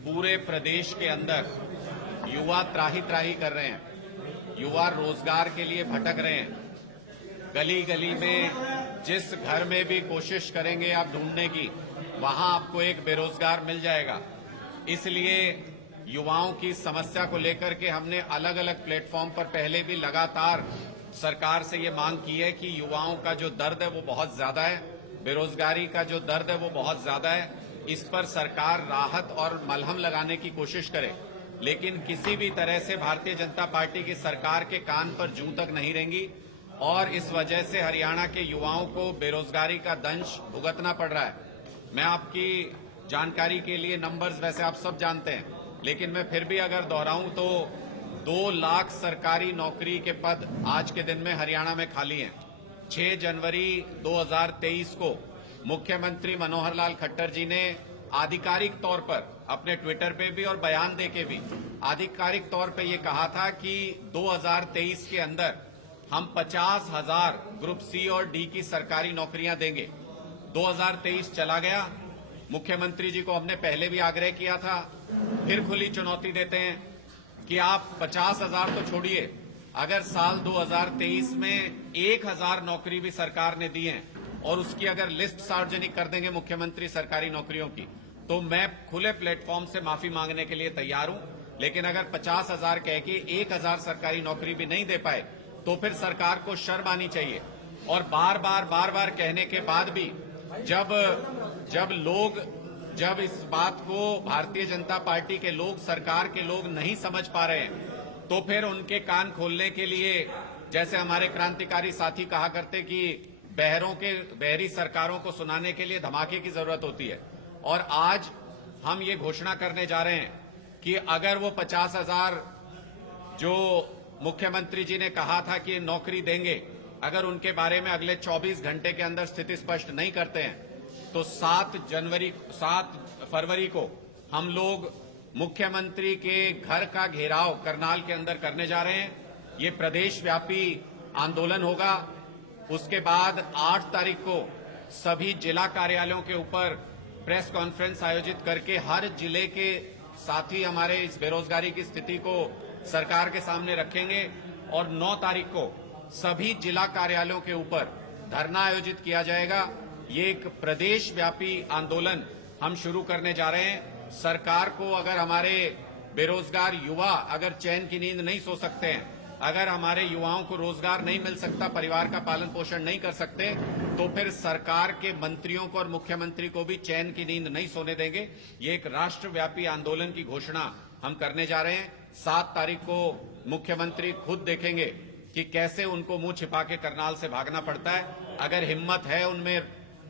पूरे प्रदेश के अंदर युवा त्राही त्राही कर रहे हैं, युवा रोजगार के लिए भटक रहे हैं। गली गली में जिस घर में भी कोशिश करेंगे आप ढूंढने की, वहां आपको एक बेरोजगार मिल जाएगा। इसलिए युवाओं की समस्या को लेकर के हमने अलग अलग प्लेटफॉर्म पर पहले भी लगातार सरकार से ये मांग की है कि युवाओं का जो दर्द है वो बहुत ज्यादा है, बेरोजगारी का जो दर्द है वो बहुत ज्यादा है। इस पर सरकार राहत और मलहम लगाने की कोशिश करे, लेकिन किसी भी तरह से भारतीय जनता पार्टी की सरकार के कान पर जूं तक नहीं रहेंगी और इस वजह से हरियाणा के युवाओं को बेरोजगारी का दंश भुगतना पड़ रहा है। मैं आपकी जानकारी के लिए नंबर्स वैसे आप सब जानते हैं, लेकिन मैं फिर भी अगर दोहराऊं तो 2 लाख सरकारी नौकरी के पद आज के दिन में हरियाणा में खाली हैं। 6 जनवरी 2023 को मुख्यमंत्री मनोहर लाल खट्टर जी ने आधिकारिक तौर पर अपने ट्विटर पे भी और बयान देके भी आधिकारिक तौर पे ये कहा था कि 2023 के अंदर हम 50,000 ग्रुप सी और डी की सरकारी नौकरियां देंगे। 2023 चला गया, मुख्यमंत्री जी को हमने पहले भी आग्रह किया था, फिर खुली चुनौती देते हैं कि आप 50,000 तो छोड़िए, अगर साल 2023 में 1,000 नौकरी भी सरकार ने दी है और उसकी अगर लिस्ट सार्वजनिक कर देंगे मुख्यमंत्री सरकारी नौकरियों की, तो मैं खुले प्लेटफॉर्म से माफी मांगने के लिए तैयार हूं। लेकिन अगर 50,000 कह के 1,000 सरकारी नौकरी भी नहीं दे पाए तो फिर सरकार को शर्म आनी चाहिए। और बार बार कहने के बाद भी जब इस बात को भारतीय जनता पार्टी के लोग, सरकार के लोग नहीं समझ पा रहे हैं, तो फिर उनके कान खोलने के लिए, जैसे हमारे क्रांतिकारी साथी कहा करते कि बहरी सरकारों को सुनाने के लिए धमाके की जरूरत होती है। और आज हम ये घोषणा करने जा रहे हैं कि अगर वो 50,000 जो मुख्यमंत्री जी ने कहा था कि नौकरी देंगे, अगर उनके बारे में अगले 24 घंटे के अंदर स्थिति स्पष्ट नहीं करते हैं तो 7 फरवरी को हम लोग मुख्यमंत्री के घर का घेराव करनाल के अंदर करने जा रहे हैं। ये प्रदेश व्यापी आंदोलन होगा। उसके बाद 8 तारीख को सभी जिला कार्यालयों के ऊपर प्रेस कॉन्फ्रेंस आयोजित करके हर जिले के साथी हमारे इस बेरोजगारी की स्थिति को सरकार के सामने रखेंगे। और 9 तारीख को सभी जिला कार्यालयों के ऊपर धरना आयोजित किया जाएगा। ये एक प्रदेश व्यापी आंदोलन हम शुरू करने जा रहे हैं। सरकार को, अगर हमारे बेरोजगार युवा अगर चैन की नींद नहीं सो सकते हैं, अगर हमारे युवाओं को रोजगार नहीं मिल सकता, परिवार का पालन पोषण नहीं कर सकते, तो फिर सरकार के मंत्रियों को और मुख्यमंत्री को भी चैन की नींद नहीं सोने देंगे। ये एक राष्ट्रव्यापी आंदोलन की घोषणा हम करने जा रहे हैं। 7 तारीख को मुख्यमंत्री खुद देखेंगे कि कैसे उनको मुंह छिपा के करनाल से भागना पड़ता है। अगर हिम्मत है उनमें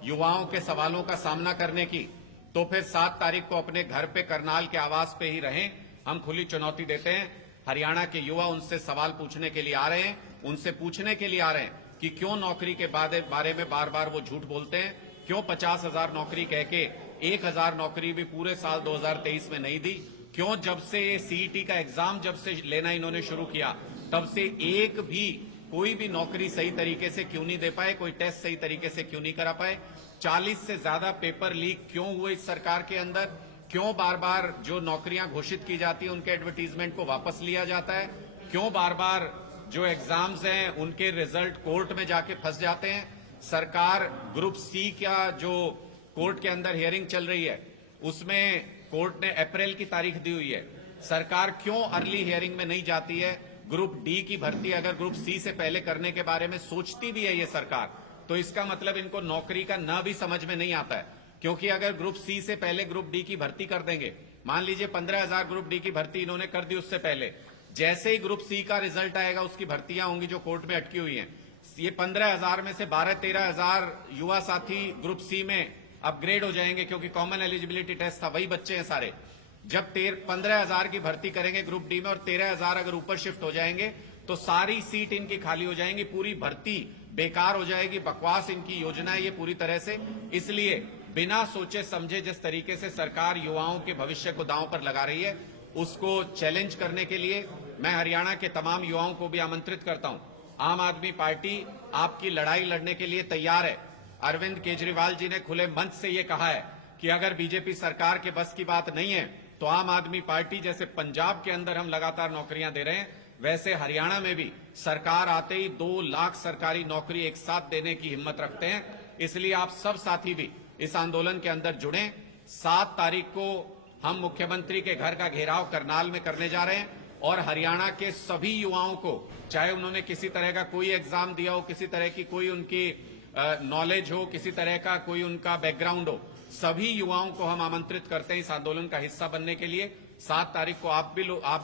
युवाओं के सवालों का सामना करने की, तो फिर 7 तारीख को अपने घर पे करनाल के आवास पे ही रहें। हम खुली चुनौती देते हैं। हरियाणा के युवा उनसे सवाल पूछने के लिए आ रहे हैं, उनसे पूछने के लिए आ रहे हैं कि क्यों नौकरी के बारे में बार बार वो झूठ बोलते हैं, क्यों 50,000 नौकरी कह के 1,000 नौकरी भी पूरे साल 2023 में नहीं दी, क्यों जब से सीईटी का एग्जाम जब से लेना इन्होंने शुरू किया तब से एक भी कोई भी नौकरी सही तरीके से क्यों नहीं दे पाए, कोई टेस्ट सही तरीके से क्यों नहीं करा पाए, 40 से ज्यादा पेपर लीक क्यों हुए इस सरकार के अंदर, क्यों बार बार जो नौकरियां घोषित की जाती है उनके एडवर्टीजमेंट को वापस लिया जाता है, क्यों बार बार जो एग्जाम्स हैं उनके रिजल्ट कोर्ट में जाके फंस जाते हैं। सरकार ग्रुप सी का जो कोर्ट के अंदर हियरिंग चल रही है उसमें कोर्ट ने अप्रैल की तारीख दी हुई है। सरकार क्यों अर्ली हियरिंग में नहीं जाती है? ग्रुप डी की भर्ती अगर ग्रुप सी से पहले करने के बारे में सोचती भी है ये सरकार, तो इसका मतलब इनको नौकरी का न भी समझ में नहीं आता है। क्योंकि अगर ग्रुप सी से पहले ग्रुप डी की भर्ती कर देंगे, मान लीजिए 15,000 ग्रुप डी की भर्ती इन्होंने कर दी, उससे पहले जैसे ही ग्रुप सी का रिजल्ट आएगा उसकी भर्तियां होंगी जो कोर्ट में अटकी हुई हैं, ये 15,000 में से 12-13,000 युवा साथी ग्रुप सी में अपग्रेड हो जाएंगे, क्योंकि कॉमन एलिजिबिलिटी टेस्ट था, वही बच्चे हैं सारे। जब 15,000 की भर्ती करेंगे ग्रुप डी में और 13,000 अगर ऊपर शिफ्ट हो जाएंगे तो सारी सीट इनकी खाली हो जाएंगी, पूरी भर्ती बेकार हो जाएगी, बकवास इनकी योजना है ये पूरी तरह से। इसलिए बिना सोचे समझे जिस तरीके से सरकार युवाओं के भविष्य को दांव पर लगा रही है, उसको चैलेंज करने के लिए मैं हरियाणा के तमाम युवाओं को भी आमंत्रित करता हूं। आम आदमी पार्टी आपकी लड़ाई लड़ने के लिए तैयार है। अरविंद केजरीवाल जी ने खुले मंच से ये कहा है कि अगर बीजेपी सरकार के बस की बात नहीं है तो आम आदमी पार्टी जैसे पंजाब के अंदर हम लगातार नौकरियां दे रहे हैं, वैसे हरियाणा में भी सरकार आते ही 2 लाख सरकारी नौकरी एक साथ देने की हिम्मत रखते हैं। इसलिए आप सब साथी भी इस आंदोलन के अंदर जुड़ें। 7 तारीख को हम मुख्यमंत्री के घर का घेराव करनाल में करने जा रहे हैं और हरियाणा के सभी युवाओं को, चाहे उन्होंने किसी तरह का कोई एग्जाम दिया हो, किसी तरह की कोई उनकी नॉलेज हो, किसी तरह का कोई उनका बैकग्राउंड हो, सभी युवाओं को हम आमंत्रित करते हैं इस आंदोलन का हिस्सा बनने के लिए। 7 तारीख को आप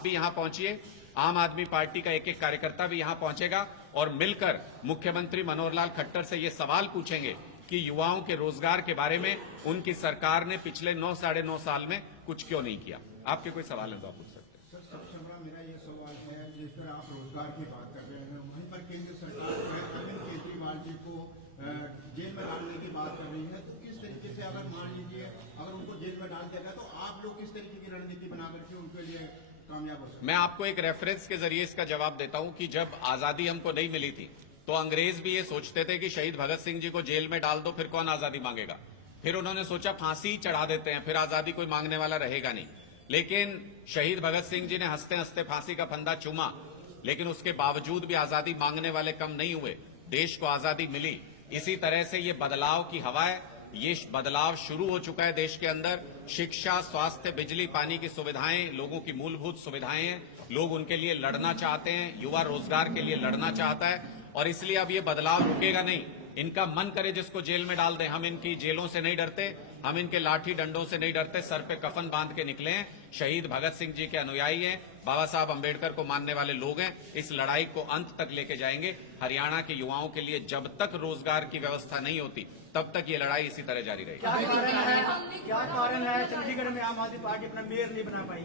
भी यहां पहुंचिए। आम आदमी पार्टी का एक एक कार्यकर्ता भी यहां पहुंचेगा और मिलकर मुख्यमंत्री मनोहर लाल खट्टर से ये सवाल पूछेंगे कि युवाओं के रोजगार के बारे में उनकी सरकार ने पिछले 9 साढ़े 9 साल में कुछ क्यों नहीं किया। आपके कोई सवाल है तो आप पूछ सकते हैं। सर, सबसे बड़ा मेरा ये सवाल है, जिस पर आप रोजगार की बात कर रहे हैं, वहीं पर केंद्र सरकार अरविंद केजरीवाल जी को जेल में डालने की बात कर रही है, तो किस तरीके से, अगर मान लीजिए अगर उनको जेल में डाल दिया गया, तो आप लोग किस तरीके की रणनीति बना करके उनके लिए कामयाब हो सकते हैं? मैं आपको एक रेफरेंस के जरिए इसका जवाब देता हूं कि जब आजादी हमको नहीं मिली थी तो अंग्रेज भी ये सोचते थे कि शहीद भगत सिंह जी को जेल में डाल दो, फिर कौन आजादी मांगेगा। फिर उन्होंने सोचा फांसी चढ़ा देते हैं, फिर आजादी कोई मांगने वाला रहेगा नहीं। लेकिन शहीद भगत सिंह जी ने हंसते हंसते फांसी का फंदा चूमा, लेकिन उसके बावजूद भी आजादी मांगने वाले कम नहीं हुए, देश को आजादी मिली। इसी तरह से ये बदलाव की हवा है, ये बदलाव शुरू हो चुका है देश के अंदर। शिक्षा, स्वास्थ्य, बिजली, पानी की सुविधाएं लोगों की मूलभूत सुविधाएं हैं, लोग उनके लिए लड़ना चाहते हैं, युवा रोजगार के लिए लड़ना चाहता है और इसलिए अब ये बदलाव रुकेगा नहीं। इनका मन करे जिसको जेल में डाल दें, हम इनकी जेलों से नहीं डरते, हम इनके लाठी डंडों से नहीं डरते। सर पे कफन बांध के निकले हैं, शहीद भगत सिंह जी के अनुयायी हैं, बाबा साहब अंबेडकर को मानने वाले लोग हैं। इस लड़ाई को अंत तक लेके जाएंगे। हरियाणा के युवाओं के लिए जब तक रोजगार की व्यवस्था नहीं होती तब तक ये लड़ाई इसी तरह जारी रहेगी। क्या कारण है चंडीगढ़ में आम आदमी पार्टी अपना मेयर नहीं बना पाई?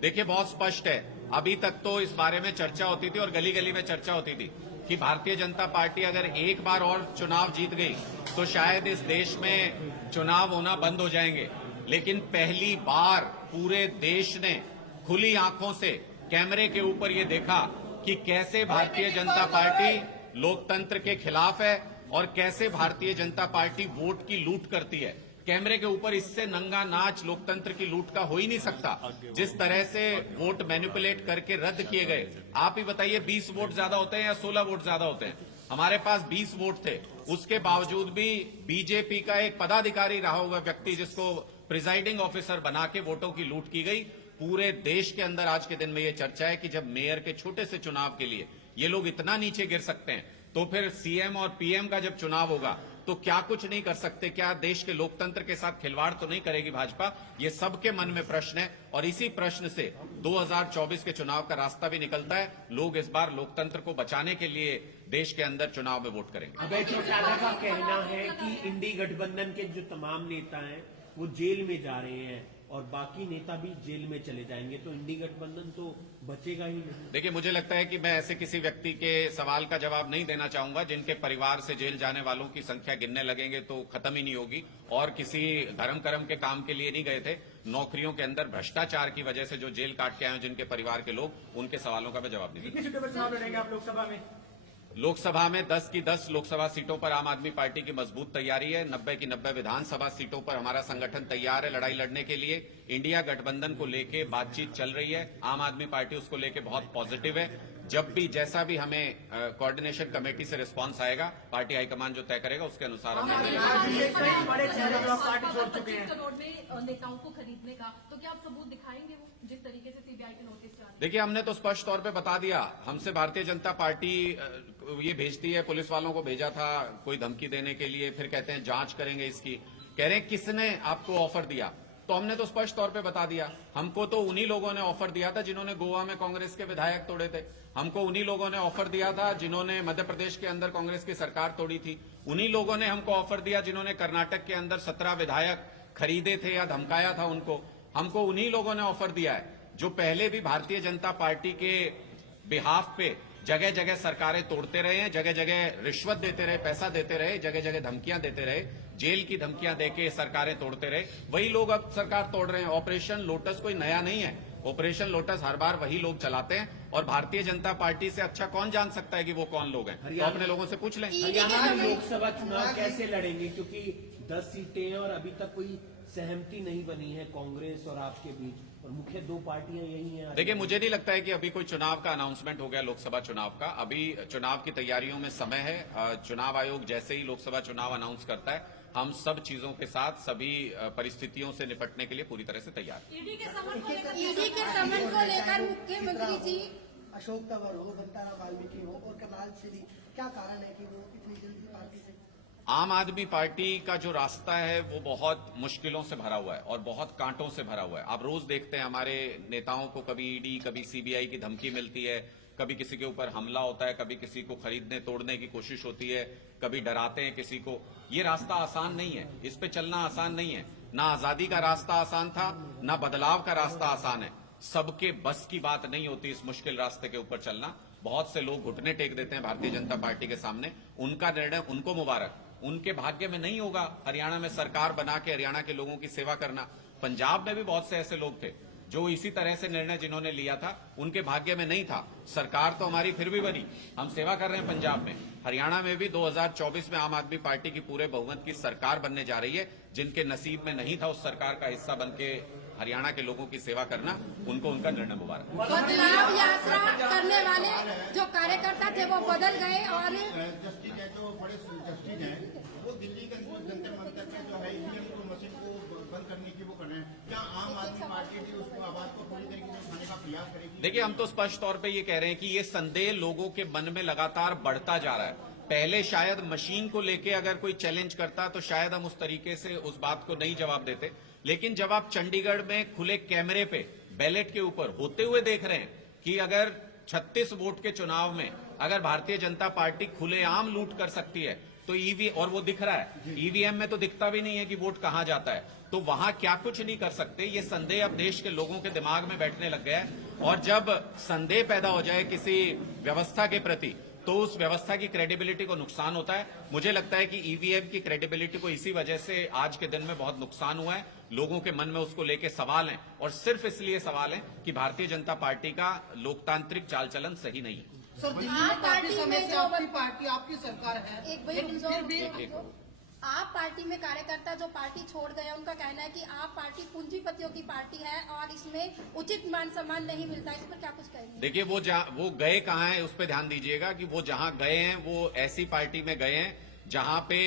देखिए, बहुत स्पष्ट है। अभी तक तो इस बारे में चर्चा होती थी और गली गली में चर्चा होती थी कि भारतीय जनता पार्टी अगर एक बार और चुनाव जीत गई तो शायद इस देश में चुनाव होना बंद हो जाएंगे। लेकिन पहली बार पूरे देश ने खुली आंखों से कैमरे के ऊपर ये देखा कि कैसे भारतीय जनता पार्टी लोकतंत्र के खिलाफ है और कैसे भारतीय जनता पार्टी वोट की लूट करती है। कैमरे के ऊपर इससे नंगा नाच लोकतंत्र की लूट का हो ही नहीं सकता। जिस तरह से वोट मैनिपुलेट करके रद्द किए गए, आप ही बताइए 20 वोट ज्यादा होते हैं या 16 वोट ज्यादा होते हैं? हमारे पास 20 वोट थे, उसके बावजूद भी बीजेपी का एक पदाधिकारी रहा हुआ व्यक्ति जिसको प्रिजाइडिंग ऑफिसर बना के वोटों की लूट की गई। पूरे देश के अंदर आज के दिन में यह चर्चा है कि जब मेयर के छोटे से चुनाव के लिए ये लोग इतना नीचे गिर सकते हैं, तो फिर सीएम और पीएम का जब चुनाव होगा तो क्या कुछ नहीं कर सकते? क्या देश के लोकतंत्र के साथ खिलवाड़ तो नहीं करेगी भाजपा? ये सबके मन में प्रश्न है और इसी प्रश्न से 2024 के चुनाव का रास्ता भी निकलता है। लोग इस बार लोकतंत्र को बचाने के लिए देश के अंदर चुनाव में वोट करेंगे। अभय चौटाला का कहना है कि इंडी गठबंधन के जो तमाम नेता हैं वो जेल में जा रहे हैं और बाकी नेता भी जेल में चले जाएंगे, तो इंडी गठबंधन तो बचेगा ही नहीं। देखिए, मुझे लगता है कि मैं ऐसे किसी व्यक्ति के सवाल का जवाब नहीं देना चाहूंगा जिनके परिवार से जेल जाने वालों की संख्या गिनने लगेंगे तो खत्म ही नहीं होगी। और किसी धर्म कर्म के काम के लिए नहीं गए थे, नौकरियों के अंदर भ्रष्टाचार की वजह से जो जेल काट के आए हैं जिनके परिवार के लोग, उनके सवालों का मैं जवाब नहीं कितनी सीटों पर चुनाव लड़ेंगे आप लोकसभा में? लोकसभा में 10 की 10 लोकसभा सीटों पर आम आदमी पार्टी की मजबूत तैयारी है। 90 की 90 विधानसभा सीटों पर हमारा संगठन तैयार है लड़ाई लड़ने के लिए। इंडिया गठबंधन को लेके बातचीत चल रही है, आम आदमी पार्टी उसको लेके बहुत पॉजिटिव है। जब भी जैसा भी हमें कोऑर्डिनेशन कमेटी से रिस्पांस आएगा, पार्टी हाईकमान जो तय करेगा उसके अनुसार हम नेताओं को खरीदने का, तो क्या आप सबूत दिखाएंगे वो जिस तरीके से सीबीआई के नोटिस जा रहे हैं? देखिए, हमने तो स्पष्ट तौर पे बता दिया। हमसे भारतीय जनता पार्टी ये भेजती है, पुलिस वालों को भेजा था कोई धमकी देने के लिए, फिर कहते हैं जांच करेंगे इसकी। कह रहे हैं किसने आपको ऑफर दिया? तो हमने तो स्पष्ट तौर पे बता दिया, हमको तो उन्हीं लोगों ने ऑफर दिया था जिन्होंने गोवा में कांग्रेस के विधायक तोड़े थे। हमको उन्हीं लोगों ने ऑफर दिया था जिन्होंने मध्य प्रदेश के अंदर कांग्रेस की सरकार तोड़ी थी। उन्हीं लोगों ने हमको ऑफर दिया जिन्होंने कर्नाटक के अंदर 17 विधायक खरीदे थे या धमकाया था उनको। हमको उन्हीं लोगों ने ऑफर दिया है जो पहले भी भारतीय जनता पार्टी के बिहाफ पे जगह जगह सरकारें तोड़ते रहे हैं, जगह जगह रिश्वत देते रहे, पैसा देते रहे, जगह जगह धमकियां देते रहे, जेल की धमकियां देके सरकारें तोड़ते रहे। वही लोग अब सरकार तोड़ रहे हैं। ऑपरेशन लोटस कोई नया नहीं है। ऑपरेशन लोटस हर बार वही लोग चलाते हैं और भारतीय जनता पार्टी से अच्छा कौन जान सकता है कि वो कौन लोग हैं? तो अपने लोगों से पूछ लें। हरियाणा में लोकसभा चुनाव कैसे लड़ेंगे, क्योंकि 10 सीटें हैं और अभी तक कोई सहमति नहीं बनी है कांग्रेस और आपके बीच, और मुख्य दो पार्टियां यही हैं। देखिए, मुझे नहीं लगता है कि अभी कोई चुनाव का अनाउंसमेंट हो गया, लोकसभा चुनाव का। अभी चुनाव की तैयारियों में समय है। चुनाव आयोग जैसे ही लोकसभा चुनाव अनाउंस करता है, हम सब चीजों के साथ सभी परिस्थितियों से निपटने के लिए पूरी तरह से तैयार हैं। ईडी के समन को लेकर मुख्यमंत्री जी अशोक तंवर हो, बंटाराम वाल्मीकि हो और करनाल श्री, क्या कारण है कि वो इतनी जल्दी पार्टी से? आम आदमी पार्टी का जो रास्ता है वो बहुत मुश्किलों से भरा हुआ है और बहुत कांटों से भरा हुआ है। आप रोज देखते हैं हमारे नेताओं को कभी ईडी, कभी सीबीआई की धमकी मिलती है, कभी किसी के ऊपर हमला होता है, कभी किसी को खरीदने तोड़ने की कोशिश होती है, कभी डराते हैं किसी को। ये रास्ता आसान नहीं है, इस पे चलना आसान नहीं है। ना आजादी का रास्ता आसान था, ना बदलाव का रास्ता आसान है। सबके बस की बात नहीं होती इस मुश्किल रास्ते के ऊपर चलना। बहुत से लोग घुटने टेक देते हैं भारतीय जनता पार्टी के सामने। उनका निर्णय उनको मुबारक, उनके भाग्य में नहीं होगा हरियाणा में सरकार बना के हरियाणा के लोगों की सेवा करना। पंजाब में भी बहुत से ऐसे लोग थे जो इसी तरह से निर्णय जिन्होंने लिया था, उनके भाग्य में नहीं था। सरकार तो हमारी फिर भी बनी, हम सेवा कर रहे हैं पंजाब में। हरियाणा में भी 2024 में आम आदमी पार्टी की पूरे बहुमत की सरकार बनने जा रही है। जिनके नसीब में नहीं था उस सरकार का हिस्सा बन के हरियाणा के लोगों की सेवा करना, उनको उनका निर्णय मुबारक। बदलाव यात्रा करने वाले जो कार्यकर्ता थे वो बदल गए और जस्टिस है, जो बड़े जस्टिस हैं, वो दिल्ली के जंतर मंतर में जो है ईवीएम को मशीन को बंद करने की वो कर रहे हैं। क्या आम आदमी पार्टी भी उसको आवाज को पूरी तरीके से उठाने का प्रयास करेगी? देखिए, हम तो स्पष्ट तौर पे ये कह रहे हैं कि ये संदेह लोगों के मन में लगातार बढ़ता जा रहा है। पहले शायद मशीन को लेके अगर कोई चैलेंज करता तो शायद हम उस तरीके से उस बात को नहीं जवाब देते, लेकिन जब आप चंडीगढ़ में खुले कैमरे पे बैलेट के ऊपर होते हुए देख रहे हैं कि अगर 36 वोट के चुनाव में अगर भारतीय जनता पार्टी खुलेआम लूट कर सकती है तो और वो दिख रहा है, ईवीएम में तो दिखता भी नहीं है कि वोट कहां जाता है, तो वहां क्या कुछ नहीं कर सकते। ये संदेह अब देश के लोगों के दिमाग में बैठने लग गया है, और जब संदेह पैदा हो जाए किसी व्यवस्था के प्रति तो उस व्यवस्था की क्रेडिबिलिटी को नुकसान होता है। मुझे लगता है कि ईवीएम की क्रेडिबिलिटी को इसी वजह से आज के दिन में बहुत नुकसान हुआ है। लोगों के मन में उसको लेके सवाल हैं, और सिर्फ इसलिए सवाल है कि भारतीय जनता पार्टी का लोकतांत्रिक चाल चलन सही नहीं है। सर, दिल्ली में काफी समय से आपकी पार्टी, आपकी सरकार है, एक भाई लेकिन फिर भी आप पार्टी में कार्यकर्ता जो पार्टी छोड़ गए, उनका कहना है कि आप पार्टी पूंजीपतियों की पार्टी है और इसमें उचित मान सम्मान नहीं मिलता। इस पर क्या कुछ कहेंगे? देखिए, वो गए कहाँ हैं उस पर ध्यान दीजिएगा कि वो जहां गए हैं वो ऐसी पार्टी में गए हैं जहां पे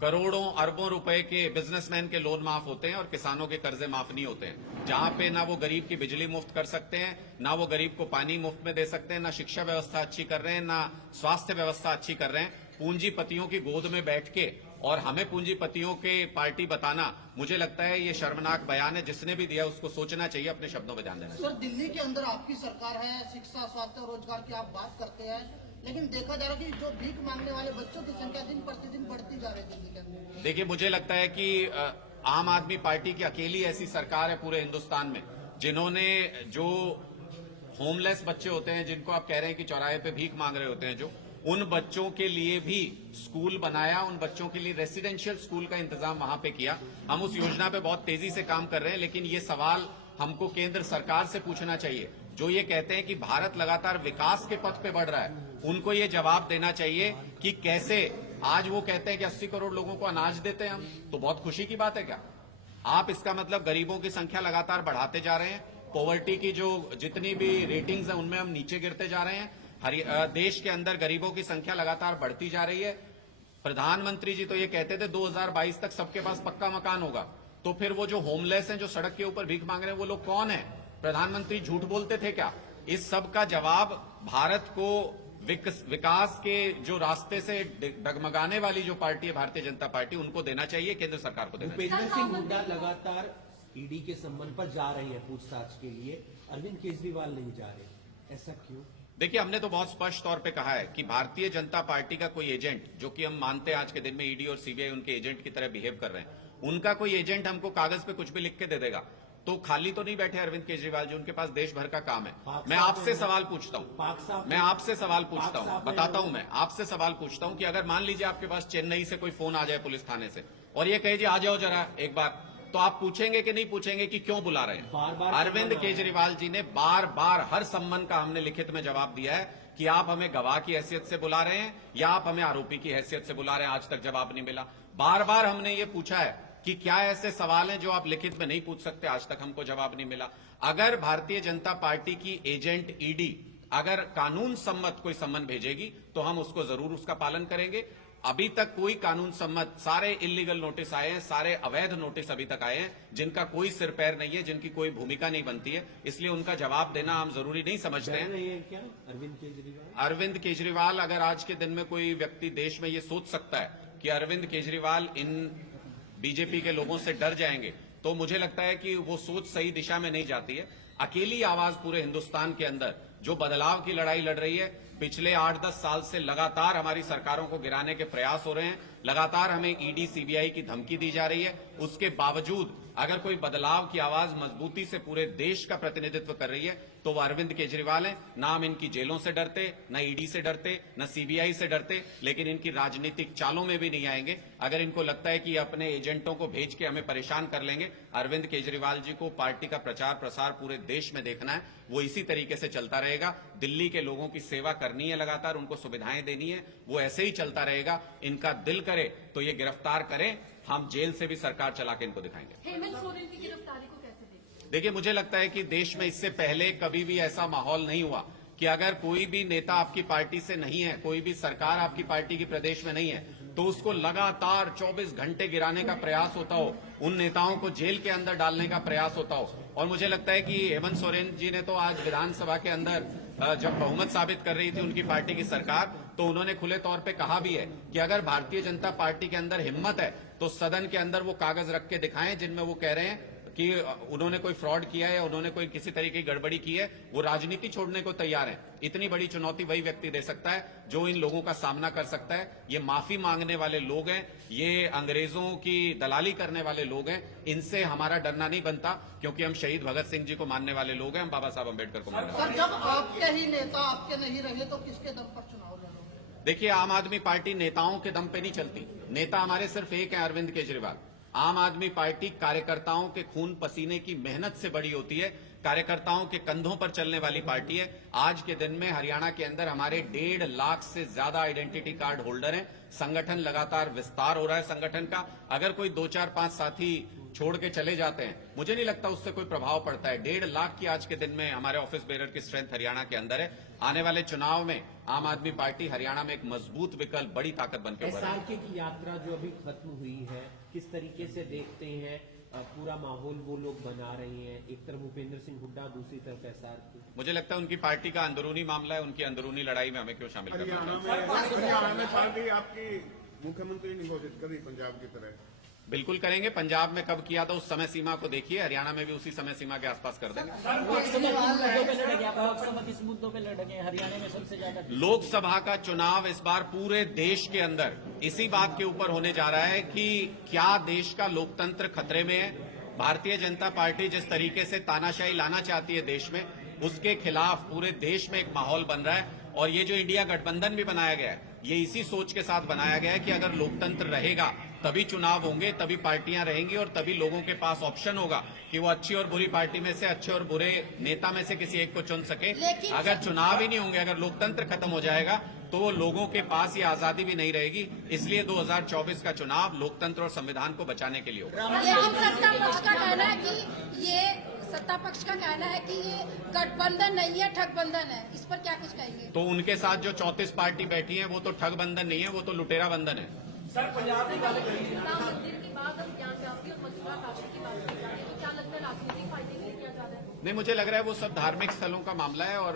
करोड़ों अरबों रुपए के बिजनेसमैन के लोन माफ होते हैं और किसानों के कर्जे माफ नहीं होते हैं। जहां पे ना वो गरीब की बिजली मुफ्त कर सकते हैं, ना वो गरीब को पानी मुफ्त में दे सकते हैं, ना शिक्षा व्यवस्था अच्छी कर रहे हैं, ना स्वास्थ्य व्यवस्था अच्छी कर रहे हैं। पूंजीपतियों की गोद में बैठ के और हमें पूंजीपतियों के पार्टी बताना, मुझे लगता है ये शर्मनाक बयान है। जिसने भी दिया उसको सोचना चाहिए, अपने शब्दों में ध्यान देना चाहिए। सर, दिल्ली के अंदर आपकी सरकार है, शिक्षा, स्वास्थ्य और रोजगार की आप बात करते हैं, लेकिन देखा जा रहा है कि जो भीख मांगने वाले बच्चों की संख्या दिन प्रतिदिन बढ़ती जा रही है दिल्ली के अंदर। देखिए, मुझे लगता है कि आम आदमी पार्टी की अकेली ऐसी सरकार है पूरे हिंदुस्तान में जिन्होंने जो होमलेस बच्चे होते हैं, जिनको आप कह रहे हैं कि चौराहे पे भीख मांग रहे होते हैं, जो उन बच्चों के लिए भी स्कूल बनाया, उन बच्चों के लिए रेसिडेंशियल स्कूल का इंतजाम वहां पे किया। हम उस योजना पे बहुत तेजी से काम कर रहे हैं, लेकिन ये सवाल हमको केंद्र सरकार से पूछना चाहिए। जो ये कहते हैं कि भारत लगातार विकास के पथ पे बढ़ रहा है, उनको ये जवाब देना चाहिए कि कैसे। आज वो कहते हैं कि 80 करोड़ लोगों को अनाज देते हैं हम, तो बहुत खुशी की बात है क्या? आप इसका मतलब गरीबों की संख्या लगातार बढ़ाते जा रहे हैं। पॉवर्टी की जो जितनी भी रेटिंग्स हैं उनमें हम नीचे गिरते जा रहे हैं। देश के अंदर गरीबों की संख्या लगातार बढ़ती जा रही है। प्रधानमंत्री जी तो ये कहते थे 2022 तक सबके पास पक्का मकान होगा, तो फिर वो जो होमलेस हैं, जो सड़क के ऊपर भीख मांग रहे हैं, वो लोग कौन है? प्रधानमंत्री झूठ बोलते थे क्या? इस सब का जवाब भारत को विकास के जो रास्ते से डगमगाने वाली जो पार्टी है भारतीय जनता पार्टी, उनको देना चाहिए, केंद्र सरकार को देना चाहिए। भूपेंद्र सिंह हुड्डा लगातार ईडी के संबंध पर जा रही है पूछताछ के लिए, अरविंद केजरीवाल नहीं जा रहे, ऐसा क्यों? देखिए, हमने तो बहुत स्पष्ट तौर पे कहा है कि भारतीय जनता पार्टी का कोई एजेंट, जो कि हम मानते हैं आज के दिन में ईडी और सीबीआई उनके एजेंट की तरह बिहेव कर रहे हैं, उनका कोई एजेंट हमको कागज पे कुछ भी लिख के दे देगा तो खाली तो नहीं बैठे अरविंद केजरीवाल जी, उनके पास देश भर का काम है। मैं आपसे सवाल पूछता हूं, मैं आपसे सवाल पूछता हूं, बताता हूं, मैं आपसे सवाल पूछता हूं कि अगर मान लीजिए आपके पास चेन्नई से कोई फोन आ जाए पुलिस थाने से और ये कहे जी आ जाओ जरा एक बार, तो आप पूछेंगे कि नहीं पूछेंगे कि क्यों बुला रहे हैं? अरविंद केजरीवाल जी ने बार बार हर सम्मन का हमने लिखित में जवाब दिया है कि आप हमें गवाह की हैसियत से बुला रहे हैं या आप हमें आरोपी की हैसियत से बुला रहे हैं। आज तक जवाब नहीं मिला। बार बार हमने ये पूछा है कि क्या ऐसे सवाल हैं जो आप लिखित में नहीं पूछ सकते, आज तक हमको जवाब नहीं मिला। अगर भारतीय जनता पार्टी की एजेंट ईडी अगर कानून सम्मत कोई सम्मन भेजेगी तो हम उसको जरूर उसका पालन करेंगे। अभी तक कोई कानून सम्मत, सारे इलीगल नोटिस आए हैं, सारे अवैध नोटिस अभी तक आए हैं जिनका कोई सिर पैर नहीं है, जिनकी कोई भूमिका नहीं बनती है, इसलिए उनका जवाब देना हम जरूरी नहीं समझते हैं। नहीं है क्या अरविंद केजरीवाल? अरविंद केजरीवाल, अगर आज के दिन में कोई व्यक्ति देश में ये सोच सकता है कि अरविंद केजरीवाल इन बीजेपी के लोगों से डर जाएंगे, तो मुझे लगता है कि वो सोच सही दिशा में नहीं जाती है। अकेली आवाज पूरे हिंदुस्तान के अंदर जो बदलाव की लड़ाई लड़ रही है, पिछले 8-10 साल से लगातार हमारी सरकारों को गिराने के प्रयास हो रहे हैं, लगातार हमें ईडी सीबीआई की धमकी दी जा रही है, उसके बावजूद अगर कोई बदलाव की आवाज मजबूती से पूरे देश का प्रतिनिधित्व कर रही है तो वो अरविंद केजरीवाल हैं। ना हम इनकी जेलों से डरते, न ईडी से डरते, न सीबीआई से डरते, लेकिन इनकी राजनीतिक चालों में भी नहीं आएंगे। अगर इनको लगता है कि अपने एजेंटों को भेज के हमें परेशान कर लेंगे, अरविंद केजरीवाल जी को पार्टी का प्रचार प्रसार पूरे देश में देखना है, वो इसी तरीके से चलता रहेगा। दिल्ली के लोगों की सेवा करनी है, लगातार उनको सुविधाएं देनी है, वो ऐसे ही चलता रहेगा। इनका दिल करे तो ये गिरफ्तार करें, हम जेल से भी सरकार चला के इनको दिखाएंगे। हेमंत सोरेन की गिरफ्तारी को कैसे देखते हैं? देखिए, मुझे लगता है कि देश में इससे पहले कभी भी ऐसा माहौल नहीं हुआ कि अगर कोई भी नेता आपकी पार्टी से नहीं है, कोई भी सरकार आपकी पार्टी की प्रदेश में नहीं है, तो उसको लगातार 24 घंटे गिराने का प्रयास होता हो, उन नेताओं को जेल के अंदर डालने का प्रयास होता हो। और मुझे लगता है कि हेमंत सोरेन जी ने तो आज विधानसभा के अंदर जब बहुमत साबित कर रही थी उनकी पार्टी की सरकार, तो उन्होंने खुले तौर पे कहा भी है कि अगर भारतीय जनता पार्टी के अंदर हिम्मत है तो सदन के अंदर वो कागज रख के दिखाएं जिनमें वो कह रहे हैं कि उन्होंने कोई फ्रॉड किया है या उन्होंने कोई किसी तरीके की गड़बड़ी की है, वो राजनीति छोड़ने को तैयार है। इतनी बड़ी चुनौती वही व्यक्ति दे सकता है जो इन लोगों का सामना कर सकता है। ये माफी मांगने वाले लोग हैं, ये अंग्रेजों की दलाली करने वाले लोग हैं, इनसे हमारा डरना नहीं बनता, क्योंकि हम शहीद भगत सिंह जी को मानने वाले लोग हैं, हम बाबा साहब अम्बेडकर को मानने वाले। सर, जब आपके ही नेता आपके नहीं रहे तो किसके दम पर चुनाव लड़ोगे? देखिए, आम आदमी पार्टी नेताओं के दम पे नहीं चलती। नेता हमारे सिर्फ एक है, अरविंद केजरीवाल। आम आदमी पार्टी कार्यकर्ताओं के खून पसीने की मेहनत से बड़ी होती है, कार्यकर्ताओं के कंधों पर चलने वाली पार्टी है। आज के दिन में हरियाणा के अंदर हमारे 1.5 लाख से ज्यादा आइडेंटिटी कार्ड होल्डर हैं। संगठन लगातार विस्तार हो रहा है संगठन का। अगर कोई 2, 4, 5 साथी छोड़ के चले जाते हैं, मुझे नहीं लगता उससे कोई प्रभाव पड़ता है। 1.5 लाख की आज के दिन में हमारे ऑफिस बेरर की स्ट्रेंथ हरियाणा के अंदर है। आने वाले चुनाव में आम आदमी पार्टी हरियाणा में एक मजबूत विकल्प, बड़ी ताकत बनकर उभरेगी। एसआरके की यात्रा जो अभी खत्म हुई है, किस तरीके से देखते हैं? पूरा माहौल वो लोग बना रहे हैं, एक तरफ भूपेंद्र सिंह हुड्डा, दूसरी तरफ एसआरके। मुझे लगता है उनकी पार्टी का अंदरूनी मामला है, उनकी अंदरूनी लड़ाई में हमें क्यों शामिल करना है। हरियाणा में पार्टी आपकी मुख्यमंत्री नहीं घोषित करी पंजाब की तरह? बिल्कुल करेंगे। पंजाब में कब किया था उस समय सीमा को देखिए, हरियाणा में भी उसी समय सीमा के आसपास कर देंगे। किस मुद्दों पे लड़ेंगे? हरियाणा में सबसे ज्यादा लोकसभा का चुनाव इस बार पूरे देश के अंदर इसी बात के ऊपर होने जा रहा है कि क्या देश का लोकतंत्र खतरे में है। भारतीय जनता पार्टी जिस तरीके से तानाशाही लाना चाहती है देश में, उसके खिलाफ पूरे देश में एक माहौल बन रहा है। और ये जो इंडिया गठबंधन भी बनाया गया है, ये इसी सोच के साथ बनाया गया है कि अगर लोकतंत्र रहेगा तभी चुनाव होंगे, तभी पार्टियां रहेंगी और तभी लोगों के पास ऑप्शन होगा कि वो अच्छी और बुरी पार्टी में से, अच्छे और बुरे नेता में से किसी एक को चुन सके। अगर चुनाव ही नहीं होंगे, अगर लोकतंत्र खत्म हो जाएगा, तो लोगों के पास ये आजादी भी नहीं रहेगी। इसलिए 2024 का चुनाव लोकतंत्र और संविधान को बचाने के लिए होगा। लेकिन सत्ता पक्ष का कहना है कि सत्ता पक्ष का कहना है कि ये गठबंधन नहीं है, ठगबंधन है। इस पर क्या कुछ कहेंगे? तो उनके साथ जो 34 पार्टी बैठी है वो तो ठगबंधन नहीं है, वो तो लुटेरा बंधन है। राम मंदिर के बाद अब ज्ञान व्यापी और मथुरा काशी की बात की जा रही है, तो क्या लगता है राजनीतिक फायदे के लिए किया जा रहा है? नहीं, मुझे लग रहा है वो सब धार्मिक स्थलों का मामला है और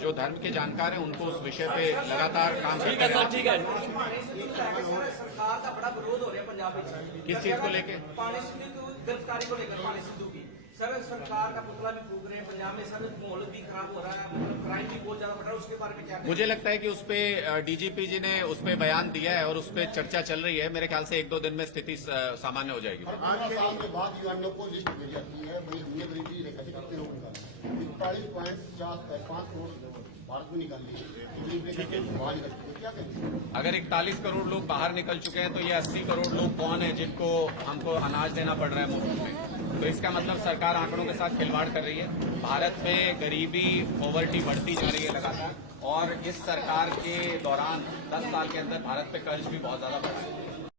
जो धर्म के जानकार हैं उनको उस विषय पे लगातार काम करते हैं। सरकार का बड़ा विरोध हो रहा है पंजाब में। किस चीज को लेके? पानी सिद्धू गिरफ्तारी को लेकर, पानी सिद्धू की सर सरकार का पुतला भी फूक रहे हैं पंजाब में, सर माहौल भी खराब हो रहा है, मतलब क्राइम भी बहुत ज्यादा बढ़ रहा है, उसके बारे में क्या? मुझे लगता है कि उस पे डीजीपी जी ने उस पे बयान दिया है और उस पे चर्चा चल रही है। मेरे ख्याल से 1-2 दिन में स्थिति सामान्य हो जाएगी। 15 साल के बाद यूएनओ को लिस्ट भेजी जाती है, वही हमने गरीबी रेखा से कितने लोग निकाले? 41.5 करोड़ भारत में निकाल लिए, बाहर निकल चुके। क्या कहेंगे? अगर 41 करोड़ लोग बाहर निकल चुके हैं तो ये 80 करोड़ लोग कौन है जिनको हमको अनाज देना पड़ रहा है मुफ्त में? तो इसका मतलब सरकार आंकड़ों के साथ खिलवाड़ कर रही है। भारत में गरीबी, पॉवर्टी बढ़ती जा रही है लगातार, और इस सरकार के दौरान 10 साल के अंदर भारत पे कर्ज भी बहुत ज्यादा बढ़ा है।